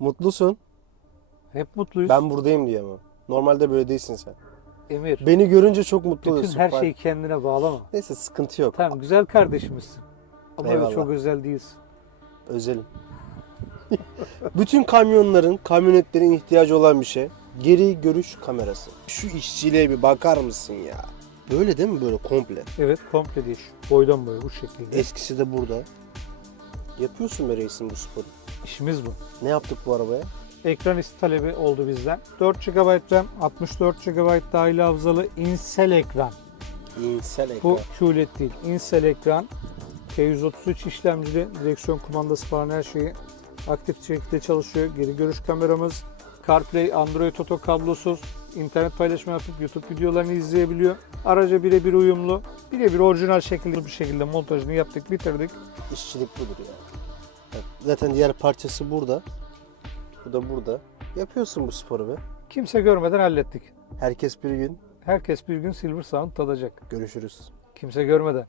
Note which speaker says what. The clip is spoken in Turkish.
Speaker 1: Mutlusun.
Speaker 2: Hep mutluyuz.
Speaker 1: Ben buradayım diye mi? Normalde böyle değilsin sen.
Speaker 2: Emir.
Speaker 1: Beni görünce çok mutlu
Speaker 2: bütün
Speaker 1: oluyorsun.
Speaker 2: her
Speaker 1: Fark-
Speaker 2: şeyi kendine bağlama.
Speaker 1: Neyse sıkıntı yok.
Speaker 2: Tamam güzel kardeşimizsin. Ama
Speaker 1: Eyvallah.
Speaker 2: çok özel değilsin.
Speaker 1: Özelim. Bütün kamyonların, kamyonetlerin ihtiyacı olan bir şey. Geri görüş kamerası. Şu işçiliğe bir bakar mısın ya? Böyle değil mi böyle komple?
Speaker 2: Evet komple değiş. Boydan boya bu şekilde.
Speaker 1: Eskisi de burada. Yapıyorsun be reisim bu sporu.
Speaker 2: İşimiz bu.
Speaker 1: Ne yaptık bu arabaya?
Speaker 2: Ekran isti talebi oldu bizden. 4 GB RAM, 64 GB dahili hafızalı Insel ekran.
Speaker 1: İnsel ekran.
Speaker 2: Bu QLED değil. Insel ekran. T133 işlemcili. Direksiyon kumandası falan her şeyi aktif şekilde çalışıyor. Geri görüş kameramız. CarPlay, Android Auto kablosuz. internet paylaşımı yapıp YouTube videolarını izleyebiliyor. Araca birebir uyumlu. Birebir orijinal şekilde bir şekilde montajını yaptık, bitirdik.
Speaker 1: İşçilik budur ya. Zaten diğer parçası burada. Bu da burada. Yapıyorsun bu sporu be.
Speaker 2: Kimse görmeden hallettik.
Speaker 1: Herkes bir gün
Speaker 2: Herkes bir gün Silver Sound tadacak.
Speaker 1: görüşürüz.
Speaker 2: Kimse görmeden.